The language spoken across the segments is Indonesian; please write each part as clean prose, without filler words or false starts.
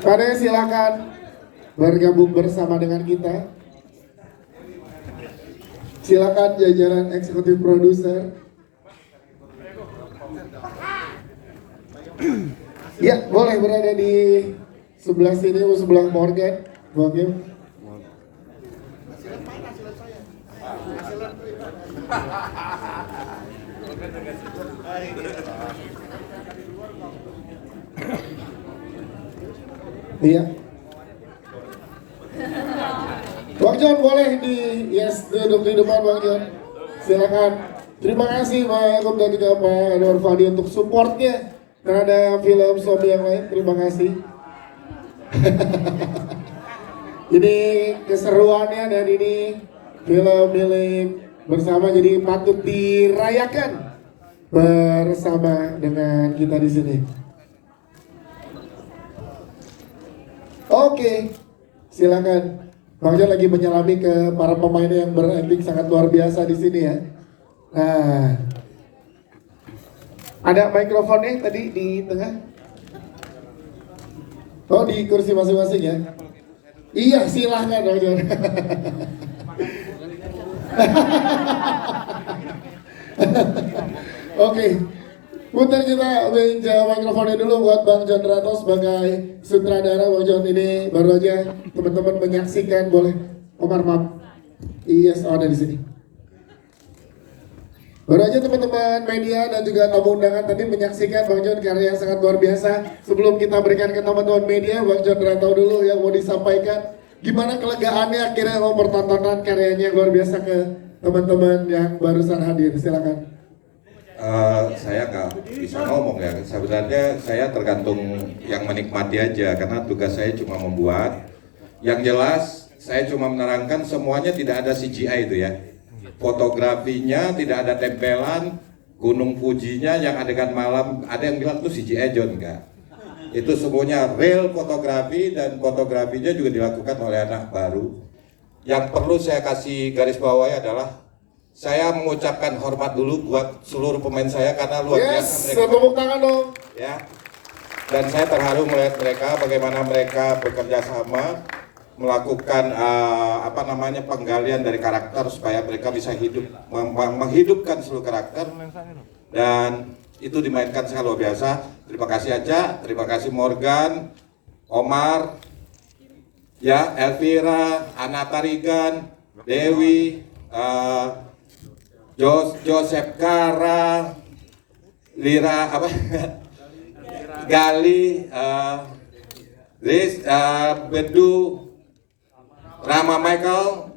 Pada silakan bergabung bersama dengan kita. Silakan jajaran eksekutif produser. Ya, boleh berada di sebelah sini, sebelah Morgan. Oke. Iya. Bang John boleh duduk di depan Bang John. Silakan. Terima kasih Pak Yakob dan juga Pak Edward Fadi untuk supportnya terhadap film zombie yang lain. Terima kasih. Ini keseruannya dan ini film milik bersama, jadi patut dirayakan bersama dengan kita di sini. Oke, silakan. Bang John lagi menyelami ke para pemain yang berakting sangat luar biasa di sini ya. Nah, ada mikrofonnya tadi di tengah. Oh, di kursi masing-masing ya. Iya, silahkan Bang John. Oke. Putar kita pinjam mikrofonnya dulu buat Bang John Rato sebagai sutradara. Bang John ini baru aja teman-teman menyaksikan, boleh Omar maaf. Iya, ada di sini. Baru aja teman-teman media dan juga tamu undangan tadi menyaksikan Bang John karya yang sangat luar biasa. Sebelum kita berikan ke teman-teman media, Bang John Rato dulu yang mau disampaikan gimana kelegaannya akhirnya mempertontonkan karyanya luar biasa ke teman-teman yang barusan hadir. Silakan. Saya nggak bisa ngomong ya, sebenarnya saya tergantung yang menikmati aja karena tugas saya cuma membuat. Yang jelas saya cuma menerangkan, semuanya tidak ada CGI itu ya, fotografinya tidak ada tempelan, Gunung Fujinya yang adegan malam ada yang bilang tuh CGI John, enggak, itu semuanya real fotografi dan fotografinya juga dilakukan oleh anak baru. Yang perlu saya kasih garis bawahi adalah saya mengucapkan hormat dulu buat seluruh pemain saya karena luar biasa mereka. Tepuk tangan dong. Ya. Dan saya terharu melihat mereka bagaimana mereka bekerja sama melakukan penggalian dari karakter supaya mereka bisa hidup menghidupkan seluruh karakter, dan itu dimainkan sangat luar biasa. Terima kasih Aca, terima kasih Morgan, Omar, ya, Elvira, Anata Rigan, Dewi, Joseph Kara, Lira Gali, Liz, Bedu, Rama Michael,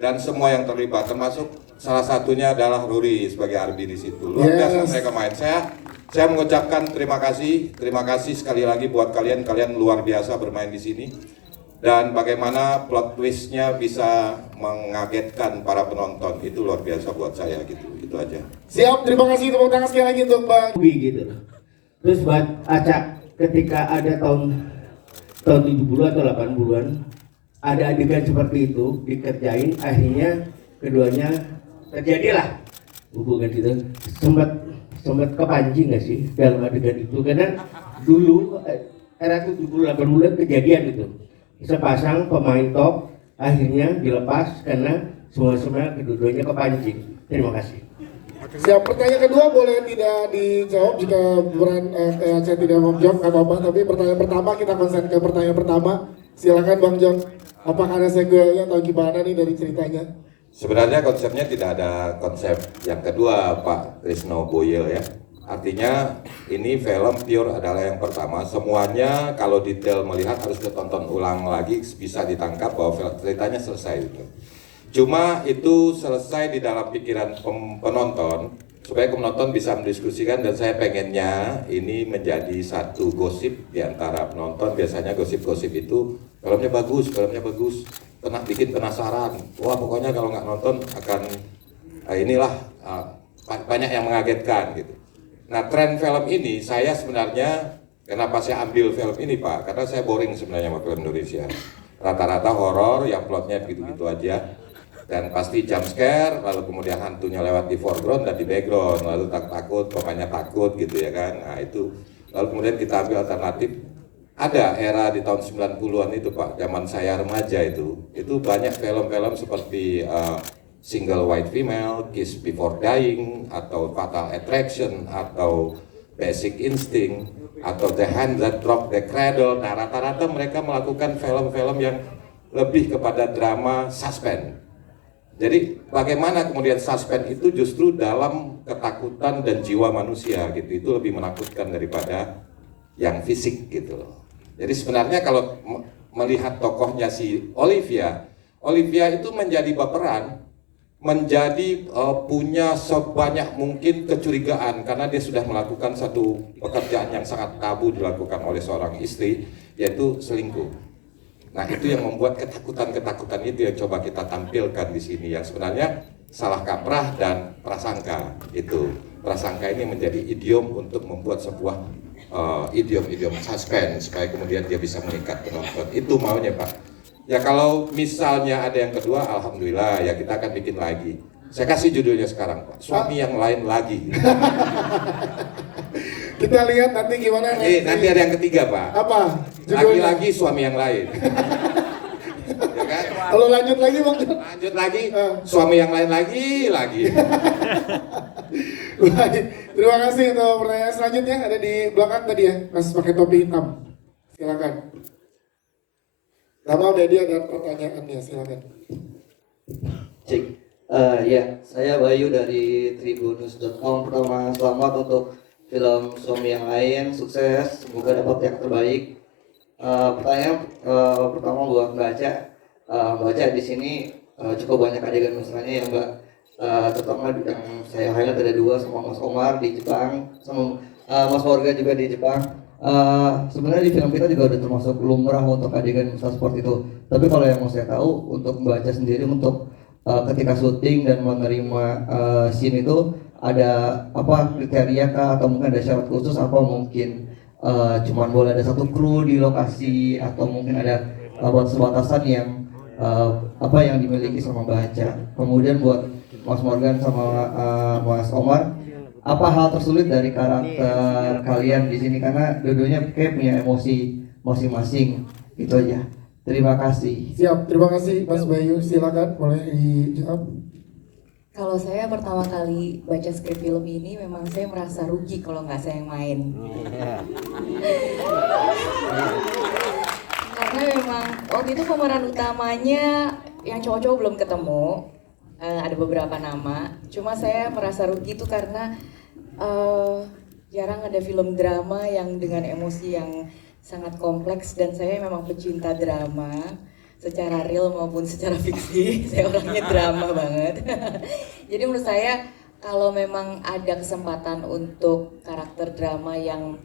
dan semua yang terlibat, termasuk salah satunya adalah Ruri sebagai Arbi di situ. Luar biasa mereka main. Saya mengucapkan terima kasih sekali lagi buat kalian luar biasa bermain di sini. Dan bagaimana plot twistnya bisa mengagetkan para penonton, itu luar biasa buat saya gitu, itu aja. Siap, terima kasih, tepuk tangan sekali lagi untuk Bang. Gitu. Terus buat Aca, ketika ada tahun 70 atau 80-an ada adegan seperti itu dikerjain, akhirnya keduanya terjadilah hubungan itu. Sempat kepancing nggak sih dalam adegan itu? Karena dulu era 70-80 kejadian itu. Sepasang pemain top akhirnya dilepas karena semua kedua-duanya kepancing. Terima kasih. Siap, pertanyaan kedua boleh tidak dijawab jika saya tidak mau menjawab, nggak apa-apa. Tapi pertanyaan pertama kita konsen ke pertanyaan pertama. Silakan Bang John, apakah ada sequelnya atau gimana nih dari ceritanya? Sebenarnya konsepnya tidak ada konsep yang kedua Pak Krisno Boyel ya. Artinya ini film pure adalah yang pertama. Semuanya kalau detail melihat harus ditonton ulang lagi bisa ditangkap bahwa ceritanya selesai itu. Cuma itu selesai di dalam pikiran penonton supaya penonton bisa mendiskusikan, dan saya pengennya ini menjadi satu gosip di antara penonton. Biasanya gosip-gosip itu filmnya bagus, bikin penasaran. Wah, pokoknya kalau nggak nonton akan banyak yang mengagetkan gitu. Nah, tren film ini saya sebenarnya, kenapa saya ambil film ini Pak? Karena saya boring sebenarnya sama film Indonesia. Rata-rata horor yang plotnya begitu-gitu aja. Dan pasti jump scare, lalu kemudian hantunya lewat di foreground dan di background, lalu takut, pokoknya takut gitu ya kan. Nah itu, lalu kemudian kita ambil alternatif ada era di tahun 90-an itu Pak, zaman saya remaja itu banyak film-film seperti Single White Female, Kiss Before Dying, atau Fatal Attraction, atau Basic Instinct, atau The Hand That Rocked the Cradle. Nah, rata-rata mereka melakukan film-film yang lebih kepada drama suspense. Jadi bagaimana kemudian suspense itu justru dalam ketakutan dan jiwa manusia gitu, itu lebih menakutkan daripada yang fisik gitu loh. Jadi sebenarnya kalau melihat tokohnya si Olivia itu menjadi baperan, menjadi punya sebanyak mungkin kecurigaan karena dia sudah melakukan satu pekerjaan yang sangat tabu dilakukan oleh seorang istri, yaitu selingkuh. Nah, itu yang membuat ketakutan-ketakutan itu yang coba kita tampilkan di sini, yang sebenarnya salah kaprah dan prasangka. Itu prasangka ini menjadi idiom untuk membuat sebuah idiom-idiom suspense supaya kemudian dia bisa mengikat penonton. Itu maunya Pak. Ya kalau misalnya ada yang kedua, alhamdulillah ya kita akan bikin lagi. Saya kasih judulnya sekarang Pak, Suami Yang Lain Lagi. Kita lihat nanti gimana. Nanti ada yang ketiga Pak. Apa? Lagi-lagi suami yang lain. Ya kan? Kalau lanjut lagi Bang Jon. Lanjut lagi, suami yang lain lagi. Baik, terima kasih untuk pertanyaan selanjutnya ada di belakang tadi ya, Mas pakai topi hitam. Silakan. Nama media dan pertanyaannya, silakan. Cik, ya saya Bayu dari tribunnews.com. Pertama selamat untuk film Suami Yang Lain, sukses, semoga dapat yang terbaik. Pertanyaan pertama buat Mbak Aca. Mbak Aca di sini cukup banyak adegan mesranya ya Mbak. Terutama yang saya highlight ada 2 sama Mas Omar di Jepang, sama Mas Morgan juga di Jepang. Sebenarnya di film kita juga udah termasuk lumrah untuk adegan mesra seperti itu. Tapi kalau yang mau saya tahu untuk Mbak Aca sendiri untuk ketika syuting dan menerima scene itu ada apa kriteria kah, atau mungkin ada syarat khusus, apa mungkin cuman boleh ada 1 kru di lokasi, atau mungkin ada batasan yang apa yang dimiliki sama Mbak Aca. Kemudian buat Mas Morgan sama Mas Omar, apa hal tersulit dari karakter kalian di sini, karena dua-duanya kayak punya emosi masing-masing, gitu aja. Terima kasih. Siap, terima kasih Mas Bayu, silakan boleh dijawab. Kalau saya pertama kali baca skrip film ini, memang saya merasa rugi kalau nggak saya yang main. Karena memang waktu itu pemeran utamanya yang cowok-cowok belum ketemu, ada beberapa nama. Cuma saya merasa rugi itu karena jarang ada film drama yang dengan emosi yang sangat kompleks, dan saya memang pecinta drama secara real maupun secara fiksi. Saya orangnya drama banget. Jadi menurut saya kalau memang ada kesempatan untuk karakter drama yang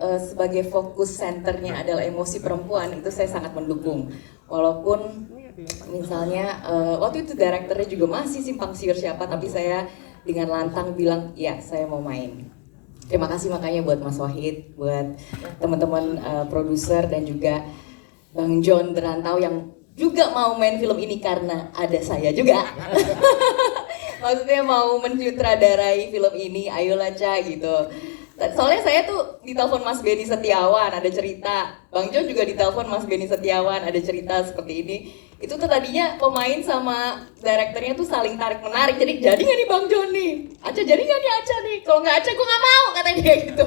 sebagai fokus senternya adalah emosi perempuan, itu saya sangat mendukung. Walaupun misalnya waktu itu direkturnya juga masih simpang siur siapa, tapi saya dengan lantang bilang ya saya mau main. Terima kasih makanya buat Mas Wahid, buat teman-teman produser, dan juga Bang Jon Derantau yang juga mau main film ini karena ada saya juga. Maksudnya mau menyutradarai film ini, ayolah Ca gitu. Soalnya saya tuh ditelepon Mas Benny Setiawan, ada cerita. Bang Jon juga ditelepon Mas Benny Setiawan, ada cerita seperti ini. Itu tuh tadinya pemain sama direkturnya tuh saling tarik menarik. Jadi nggak nih Bang Jon nih? Aca jadi nggak nih Aca nih? Kalau nggak Aca gue nggak mau, katanya dia gitu.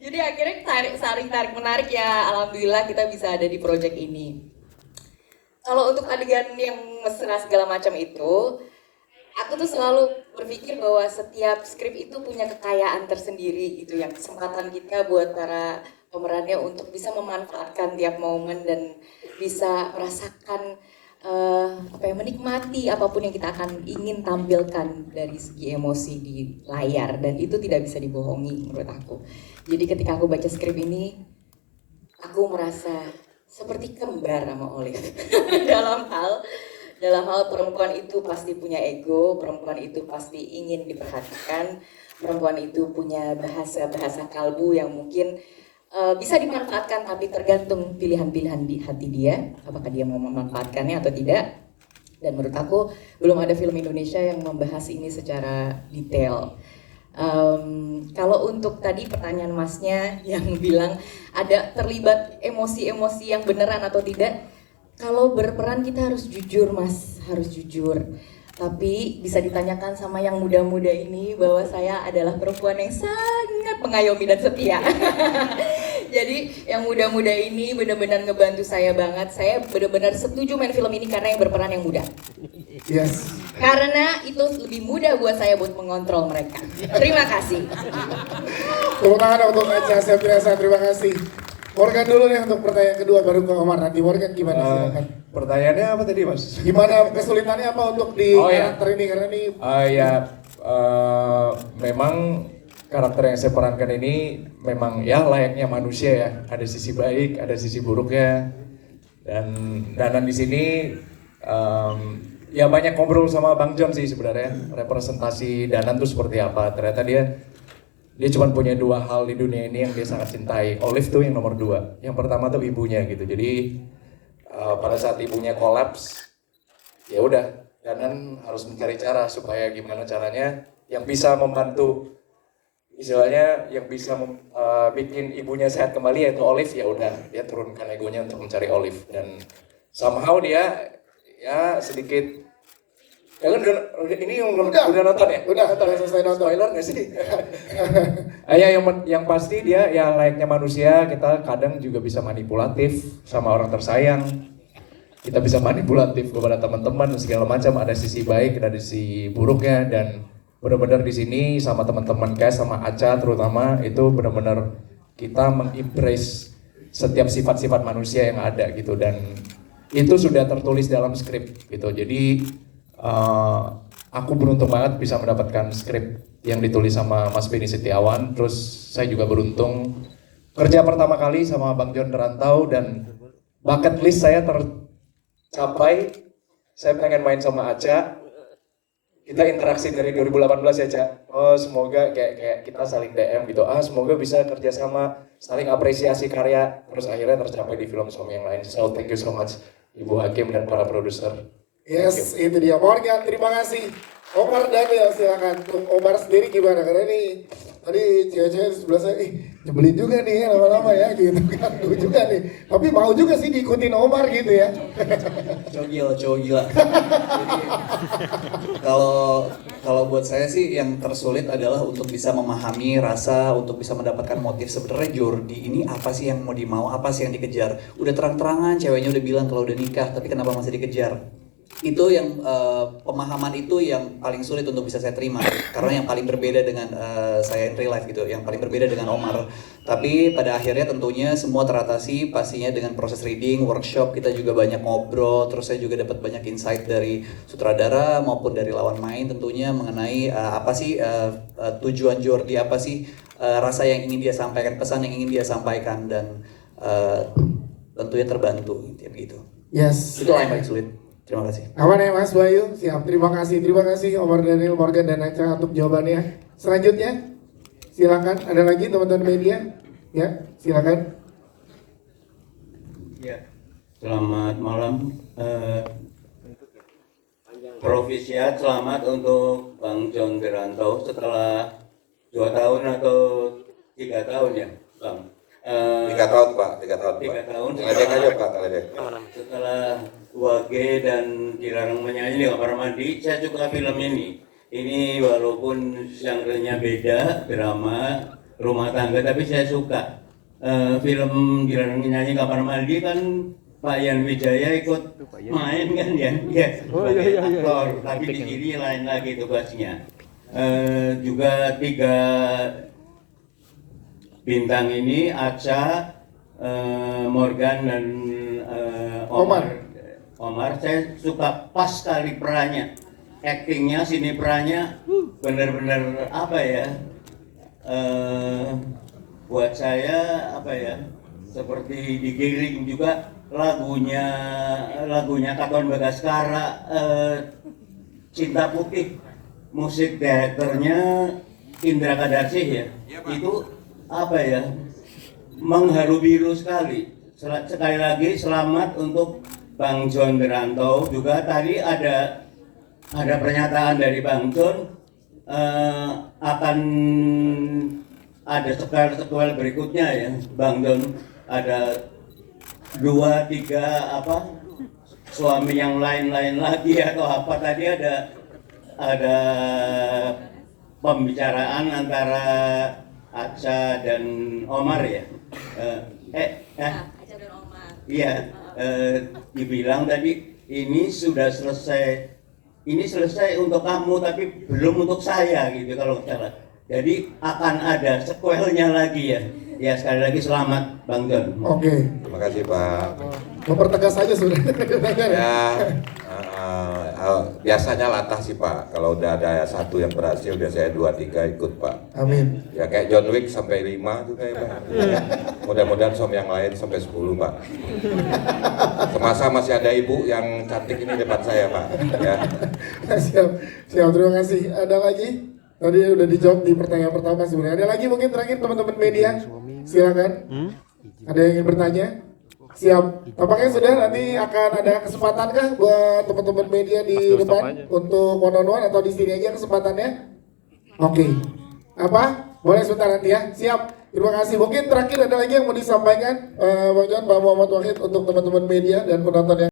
Jadi akhirnya saling tarik menarik ya. Alhamdulillah kita bisa ada di project ini. Kalau untuk adegan yang mesra segala macam itu, aku tuh selalu berpikir bahwa setiap skrip itu punya kekayaan tersendiri gitu, yang kesempatan kita buat para pemerannya untuk bisa memanfaatkan tiap momen dan bisa merasakan menikmati apapun yang kita akan ingin tampilkan dari segi emosi di layar, dan itu tidak bisa dibohongi menurut aku. Jadi ketika aku baca skrip ini, aku merasa seperti kembar sama Olive. dalam hal perempuan itu pasti punya ego, perempuan itu pasti ingin diperhatikan, perempuan itu punya bahasa kalbu yang mungkin bisa dimanfaatkan, tapi tergantung pilihan-pilihan di hati dia, apakah dia mau memanfaatkannya atau tidak. Dan menurut aku belum ada film Indonesia yang membahas ini secara detail. Kalau untuk tadi pertanyaan masnya yang bilang ada terlibat emosi-emosi yang beneran atau tidak, kalau berperan kita harus jujur mas, harus jujur. Tapi bisa ditanyakan sama yang muda-muda ini bahwa saya adalah perempuan yang sangat mengayomi dan setia. Jadi yang muda-muda ini benar-benar ngebantu saya banget. Saya benar-benar setuju main film ini karena yang berperan yang muda. Yes. Karena itu lebih mudah buat saya buat mengontrol mereka. Terima kasih. Tepuk tangan untuk Aca Septriasa, terima kasih. Morgan dulu nih untuk pertanyaan kedua, baru ke Omar. Nanti Morgan gimana silakan. Pertanyaannya apa tadi mas? Gimana kesulitannya apa untuk di ya. karakter ini, karena ini Memang karakter yang saya perankan ini memang ya layaknya manusia ya. Ada sisi baik, ada sisi buruknya. Dan Danan di sini ya banyak ngobrol sama Bang John sih sebenarnya. Representasi Danan tuh seperti apa? Ternyata dia cuma punya dua hal di dunia ini yang dia sangat cintai. Olive tuh yang nomor 2. Yang pertama tuh ibunya gitu. Jadi pada saat ibunya kolaps, ya udah Danan harus mencari cara supaya gimana caranya yang bisa membantu, istilahnya yang bisa bikin ibunya sehat kembali yaitu Olive. Ya udah dia turunkan egonya untuk mencari Olive, dan somehow dia ya sedikit. Kalian ini udah nonton ya? udah selesai nonton. Spoiler nggak sih? Ya yang pasti dia ya layaknya manusia, kita kadang juga bisa manipulatif sama orang tersayang. Kita bisa manipulatif kepada teman-teman segala macam, ada sisi baik, ada sisi buruknya, dan benar-benar di sini sama teman-teman cast sama Aca terutama itu benar-benar kita mengembrace setiap sifat-sifat manusia yang ada gitu, dan itu sudah tertulis dalam skrip gitu. Jadi aku beruntung banget bisa mendapatkan skrip yang ditulis sama Mas Benny Setiawan. Terus saya juga beruntung kerja pertama kali sama Bang John Derantau, dan bucket list saya tercapai. Saya pengen main sama Aca. Kita interaksi dari 2018 ya, Ca. Oh, semoga kayak kita saling DM gitu. Semoga bisa kerjasama, saling apresiasi karya. Terus akhirnya tercapai di film Suami Yang Lain. So thank you so much Ibu Hakim dan para produser. Yes, itu dia Morgan, terima kasih. Omar Daniel silakan. Untuk Omar sendiri gimana? Karena ini tadi cewek-cewek di sebelah saya, nyebelin juga nih ya lama-lama ya gitu kan. Gue juga nih. Tapi mau juga sih diikutin Omar gitu ya. Cowok gila. Jadi, kalau buat saya sih yang tersulit adalah untuk bisa memahami rasa, untuk bisa mendapatkan motif sebenarnya Jordi ini apa sih yang mau dimau, apa sih yang dikejar. Udah terang-terangan ceweknya udah bilang kalau udah nikah, tapi kenapa masih dikejar? Itu yang pemahaman itu yang paling sulit untuk bisa saya terima, karena yang paling berbeda dengan saya in real life gitu, yang paling berbeda dengan Omar. Tapi pada akhirnya tentunya semua teratasi pastinya dengan proses reading, workshop, kita juga banyak ngobrol, terus saya juga dapat banyak insight dari sutradara maupun dari lawan main tentunya mengenai apa sih tujuan Jordi, apa sih rasa yang ingin dia sampaikan, pesan yang ingin dia sampaikan, dan tentunya terbantu gitu. Yes. Itu yang paling sulit. Terima kasih. Aman ya Mas Bayu? Siap, terima kasih Omar Daniel, Morgan, dan Aca untuk jawabannya. Selanjutnya, silakan. Ada lagi teman-teman media? Ya, silakan. Ya, selamat malam. Provisiat, selamat untuk Bang John Derantau setelah 2 tahun atau 3 tahun ya, Bang. 3 tahun Pak, 3 tahun. 3 tahun. Ngeledek aja Pak, ngeledek. Setelah Wage dan Dilarang Menyanyi di Kamar Mandi, saya suka film ini. Ini walaupun genre-nya beda, drama, rumah tangga, tapi saya suka. Film Dilarang Menyanyi Kamar Mandi kan Pak Yan Wijaya ikut main kan ya, sebagai aktor, tapi di sini lain lagi tugasnya. Juga 3 bintang ini, Aca, Morgan, dan Omar, saya suka pas sekali perannya, actingnya, sini perannya benar-benar apa ya, buat saya apa ya, seperti digiring juga lagunya Katon Bagaskara, Cinta Putih, musik direkturnya Indra Kadarsih ya, itu apa ya, mengharu biru sekali. Sekali lagi selamat untuk Bang John Derantau. Juga tadi ada pernyataan dari Bang John, akan ada sequel berikutnya ya, Bang Don. Ada 2-3 apa suami yang lain-lain lagi atau apa tadi ada pembicaraan antara Aca dan Omar ya. Aca dan Omar. Iya, dibilang tadi ini sudah selesai. Ini selesai untuk kamu tapi belum untuk saya gitu kalau nggak salah. Jadi akan ada sequelnya lagi ya. Ya sekali lagi selamat Bang Don. Oke, Terima kasih Pak. mempertegas aja sudah. Ya, biasanya latah sih Pak. Kalau udah ada satu yang berhasil, biasanya 2-3 ikut Pak. Amin. Ya kayak John Wick sampai 5 tuh kayak Pak. Mudah-mudahan suami yang lain sampai 10 Pak. Semasa masih ada ibu yang cantik ini depan saya Pak. Ya. siap, terima kasih. Ada lagi? Tadi udah dijawab di pertanyaan pertama sebenarnya. Ada lagi mungkin terakhir teman-teman media? Silakan. Ada yang ingin bertanya? Siap. Tampaknya sudah, nanti akan ada kesempatan kah buat teman-teman media di depan untuk one on one atau di sini aja kesempatannya? Oke. Apa? Boleh sebentar nanti ya. Siap. Terima kasih. Mungkin terakhir ada lagi yang mau disampaikan Bang John, Pak Muhammad Wahid untuk teman-teman media dan penonton yang